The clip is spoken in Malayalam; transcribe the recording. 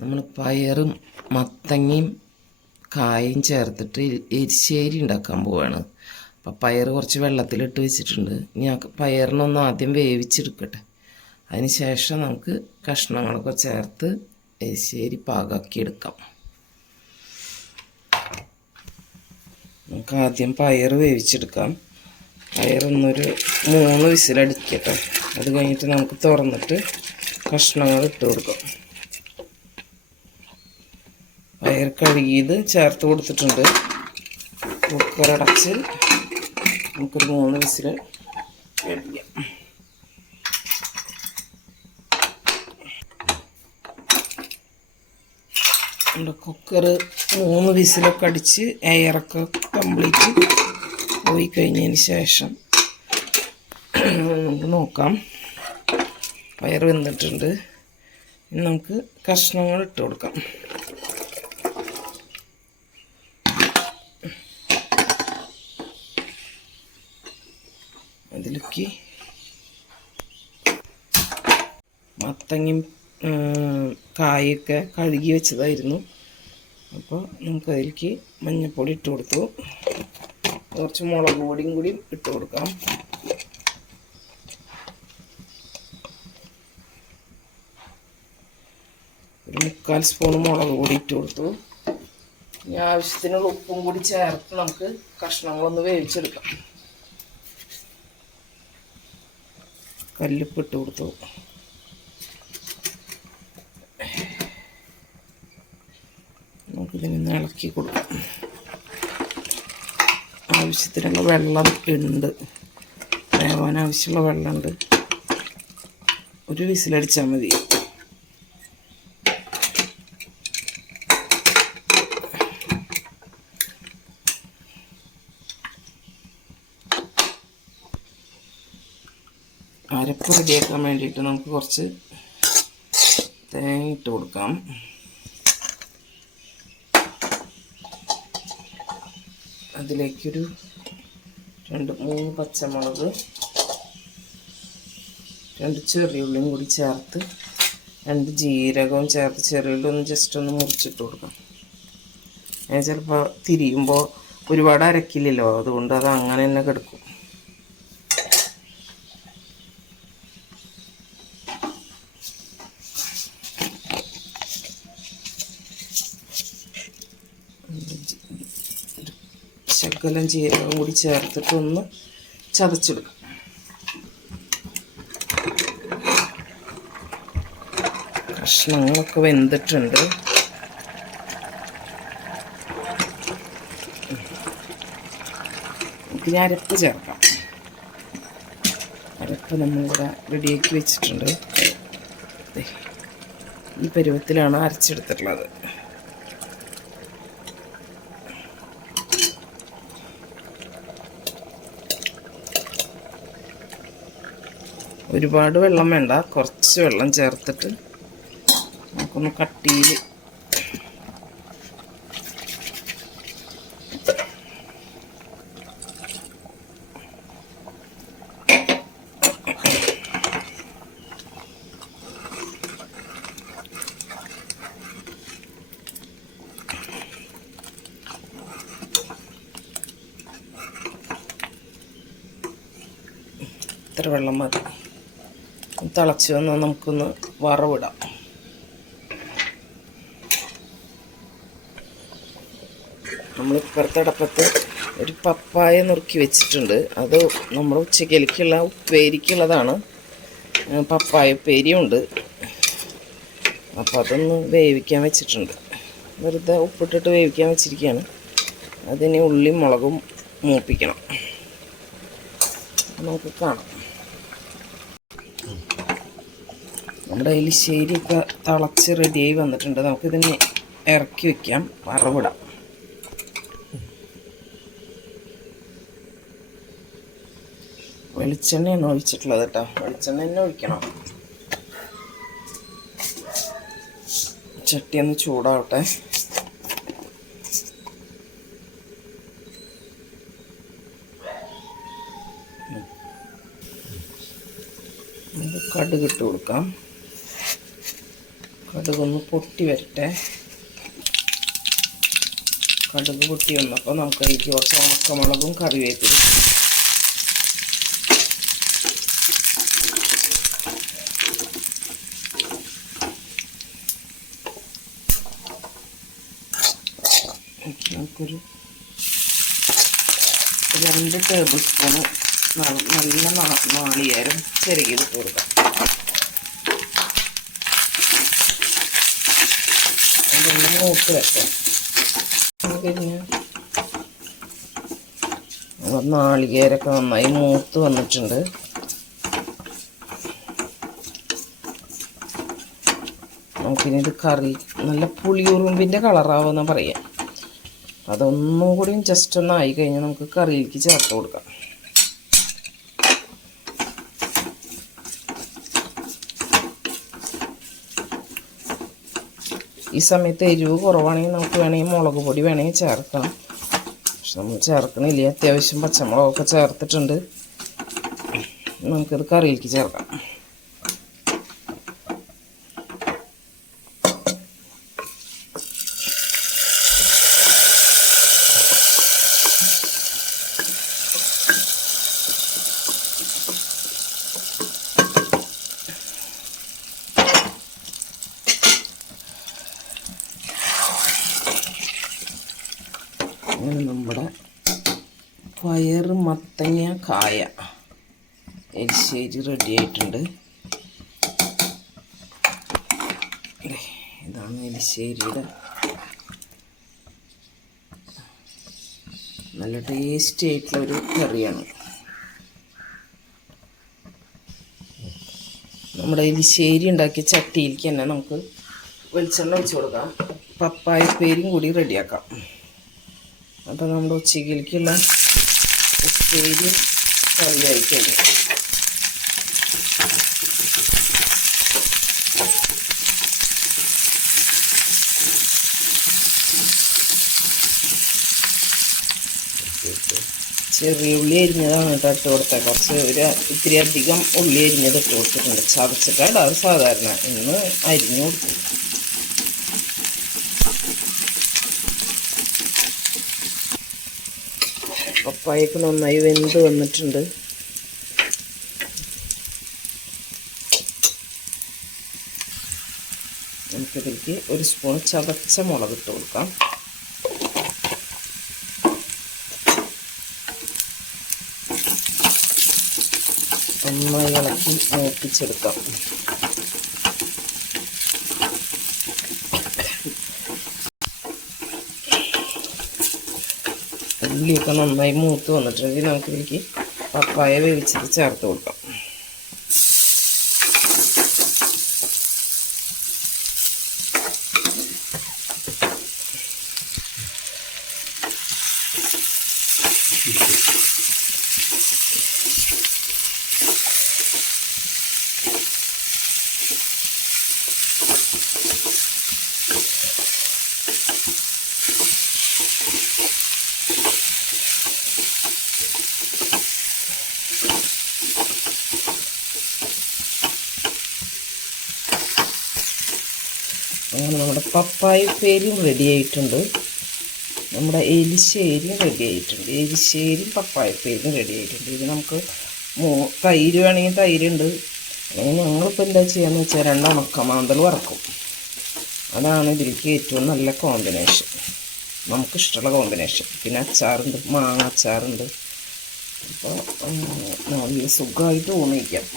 നമ്മൾ പയറും മത്തങ്ങയും കായും ചേർത്തിട്ട് എരിശ്ശേരി ഉണ്ടാക്കാൻ പോവാണ്. അപ്പോൾ പയർ കുറച്ച് വെള്ളത്തിലിട്ട് വെച്ചിട്ടുണ്ട്. ഞാൻ പയറിനൊന്ന് ആദ്യം വേവിച്ചെടുക്കട്ടെ. അതിന് ശേഷം നമുക്ക് കഷ്ണങ്ങളൊക്കെ ചേർത്ത് എരിശ്ശേരി പാകാക്കി എടുക്കാം. നമുക്ക് ആദ്യം പയർ വേവിച്ചെടുക്കാം. പയറൊന്നൊരു 3 വിസിലടിക്കട്ടെ. അത് കഴിഞ്ഞിട്ട് നമുക്ക് തുറന്നിട്ട് കഷ്ണങ്ങൾ ഇട്ട് കൊടുക്കാം. പയർ കഴുകിയത് ചേർത്ത് കൊടുത്തിട്ടുണ്ട്. കുക്കറടച്ച് നമുക്കൊരു 3 വിസിൽ കഴിക്കാം. നമ്മുടെ കുക്കർ 3 വിസിലൊക്കെ അടിച്ച് എയറൊക്കെ കംപ്ലീറ്റ് പോയി കഴിഞ്ഞതിന് ശേഷം നമുക്ക് നോക്കാം. പയർ വെന്തിട്ടുണ്ട്. ഇനി നമുക്ക് കഷ്ണങ്ങൾ ഇട്ട് കൊടുക്കാം. അതിലേക്ക് മത്തങ്ങയും കായൊക്കെ കഴുകി വെച്ചതായിരുന്നു. അപ്പോൾ നമുക്കതിലേക്ക് മഞ്ഞൾപ്പൊടി ഇട്ട് കൊടുത്തു. കുറച്ച് മുളക് പൊടിയും കൂടി ഇട്ട് കൊടുക്കാം. ഒരു 3/4 സ്പൂൺ മുളക് പൊടി ഇട്ട് കൊടുത്തു. ഇനി ആവശ്യത്തിനുള്ള ഉപ്പും കൂടി ചേർത്ത് നമുക്ക് കഷ്ണങ്ങളൊന്ന് വേവിച്ചെടുക്കാം. കല്ലുപ്പ് ഇട്ട് കൊടുത്തു. നമുക്കിതിനൊന്ന് ഇളക്കി കൊടുക്കാം. ആവശ്യത്തിനുള്ള വെള്ളം ഉണ്ട്, വേവാൻ ആവശ്യമുള്ള വെള്ളമുണ്ട്. ഒരു വിസിലടിച്ചാൽ മതി. അരപ്പ് റെഡിയാക്കാൻ വേണ്ടിയിട്ട് നമുക്ക് കുറച്ച് തേങ്ങ ഇട്ട് കൊടുക്കാം. അതിലേക്കൊരു 2-3 പച്ചമുളക്, 2 ചെറിയുള്ളിയും കൂടി ചേർത്ത് 2 ജീരകവും ചേർത്ത് ചെറിയുള്ളി ഒന്ന് ജസ്റ്റ് ഒന്ന് മുറിച്ചിട്ട് കൊടുക്കാം. ഞാൻ ചിലപ്പോൾ തിരിയുമ്പോൾ ഒരുപാട് അരക്കില്ലല്ലോ, അതുകൊണ്ട് അത് അങ്ങനെ തന്നെ കിടക്കും. ശകലം ജീരകം കൂടി ചേർത്തിട്ടൊന്ന് ചതച്ചെടുക്കും. കഷ്ണങ്ങളൊക്കെ വെന്തിട്ടുണ്ട്. നമുക്ക് അരപ്പ് ചേർക്കാം. അരപ്പ് നമ്മളിവിടെ റെഡിയാക്കി വെച്ചിട്ടുണ്ട്. ഈ പരുവത്തിലാണ് അരച്ചെടുത്തിട്ടുള്ളത്. ഒരുപാട് വെള്ളം വേണ്ട, കുറച്ച് വെള്ളം ചേർത്തിട്ട് നമുക്കൊന്ന് കട്ടിയിൽ ഇത്ര വെള്ളം മതി. തിളച്ച് വന്നാൽ നമുക്കൊന്ന് വറവിടാം. നമ്മൾ ഇപ്പുറത്തെ അടുപ്പത്ത് ഒരു പപ്പായ നുറുക്കി വെച്ചിട്ടുണ്ട്. അത് നമ്മുടെ ഉച്ചക്കലേക്കുള്ള ഉപ്പേരിക്കുള്ളതാണ്. പപ്പായ ഉപ്പേരിയുണ്ട്. അപ്പോൾ അതൊന്ന് വേവിക്കാൻ വെച്ചിട്ടുണ്ട്. വെറുതെ ഉപ്പിട്ടിട്ട് വേവിക്കാൻ വെച്ചിരിക്കുകയാണ്. അതിന് ഉള്ളിയും മുളകും മൂപ്പിക്കണം. നമുക്ക് കാണാം. നമ്മുടെ എലിശ്ശേരിയൊക്കെ തിളച്ച് റെഡിയായി വന്നിട്ടുണ്ട്. നമുക്കിതിന് ഇറക്കി വയ്ക്കാം, വറവിടാം. വെളിച്ചെണ്ണയാണ് ഒഴിച്ചിട്ടുള്ളത് കേട്ടോ. വെളിച്ചെണ്ണ തന്നെ ഒഴിക്കണം. ചട്ടി ഒന്ന് ചൂടാവട്ടെ. കടുക് ഇട്ട് കൊടുക്കാം. കടുകൊന്ന് പൊട്ടി വരട്ടെ. കടുക് പൊട്ടി വന്നപ്പോൾ നമുക്ക് അതിലേക്ക് കുറച്ച് ഉണക്കമുളകും കറിവേപ്പിലും നമുക്കൊരു 2 ടേബിൾ സ്പൂണ് നല്ല നാളികേരം ചിരകിയിട്ട് കൊടുക്കാം. അതൊന്ന് മൂത്ത് വെക്കാം. കഴിഞ്ഞ് നാളികേരൊക്കെ നന്നായി മൂത്ത് വന്നിട്ടുണ്ട്. നമുക്കിനി ഇത് കറി നല്ല പുളിയുറുമ്പിൻ്റെ കളറാവുമെന്ന് പറയാം. അതൊന്നും കൂടി ജസ്റ്റ് ഒന്ന് ആയി കഴിഞ്ഞാൽ നമുക്ക് കറിയിലേക്ക് ചേർത്ത് കൊടുക്കാം. ഈ സമയത്ത് എരിവ് കുറവാണെങ്കിൽ നമുക്ക് വേണമെങ്കിൽ മുളക് പൊടി വേണമെങ്കിൽ ചേർക്കാം. പക്ഷെ നമ്മൾ ചേർക്കണില്ല. അത്യാവശ്യം പച്ചമുളകൊക്കെ ചേർത്തിട്ടുണ്ട്. നമുക്കിത് കറിയിലേക്ക് ചേർക്കാം. അങ്ങനെ നമ്മുടെ പയർ മത്തങ്ങ കായ എരിശ്ശേരി റെഡി ആയിട്ടുണ്ട്. ഇതാണ് എരിശ്ശേരിയുടെ നല്ല ടേസ്റ്റി ആയിട്ടുള്ളൊരു കറിയാണ്. നമ്മുടെ എരിശ്ശേരി ഉണ്ടാക്കിയ ചട്ടിയിലേക്ക് തന്നെ നമുക്ക് വെളിച്ചെണ്ണ ഒഴിച്ച് കൊടുക്കാം. പപ്പായ ഉപ്പേരിയും കൂടി റെഡിയാക്കാം. അപ്പോൾ നമ്മുടെ ഉച്ചയ്ക്കിലേക്കുള്ള ഉപ്പേരി കറിയായി കഴിഞ്ഞു. ചെറിയ ഉള്ളി അരിഞ്ഞതാണ് കേട്ടോ ഇട്ട് കൊടുത്തത്. കുറച്ച് ഇത്തിരി അധികം ഉള്ളി അരിഞ്ഞത് ഇട്ട് കൊടുത്തിട്ടുണ്ട്. ചതച്ചിട്ടാണ് ഇടാറ് സാധാരണ. ഇന്ന് അരിഞ്ഞു കൊടുത്തു. പപ്പായക്ക് നന്നായി വെന്ത് വന്നിട്ടുണ്ട്. നമുക്കിതിലേക്ക് 1 സ്പൂൺ ചതച്ച മുളക് ഇട്ട് കൊടുക്കാം. നന്നായി ഇളക്കി മൂപ്പിച്ചെടുക്കാം. ഉള്ളിയൊക്കെ നന്നായി മൂത്ത് വന്നിട്ടുണ്ടെങ്കിൽ നമുക്കിതിലേക്ക് പപ്പായ വേവിച്ചത് ചേർത്ത് കൊടുക്കാം. അങ്ങനെ നമ്മുടെ പപ്പായ ഉപ്പേരിയും റെഡി ആയിട്ടുണ്ട്. നമ്മുടെ എരിശ്ശേരിയും റെഡി ആയിട്ടുണ്ട്. എരിശ്ശേരിയും പപ്പായ ഉപ്പേരിയും റെഡി ആയിട്ടുണ്ട്. ഇത് നമുക്ക് തൈര് വേണമെങ്കിൽ തൈരുണ്ട്. അല്ലെങ്കിൽ ഞങ്ങളിപ്പോൾ എന്താ ചെയ്യാന്ന് വെച്ചാൽ 2 ഉണക്കമാന്തൽ വറക്കും. അതാണ് ഇതിലേക്ക് ഏറ്റവും നല്ല കോമ്പിനേഷൻ, നമുക്കിഷ്ടമുള്ള കോമ്പിനേഷൻ. പിന്നെ അച്ചാറുണ്ട്, മാങ്ങ അച്ചാറുണ്ട്. അപ്പോൾ നല്ല സുഖമായിട്ട് ഊണിക്കാം.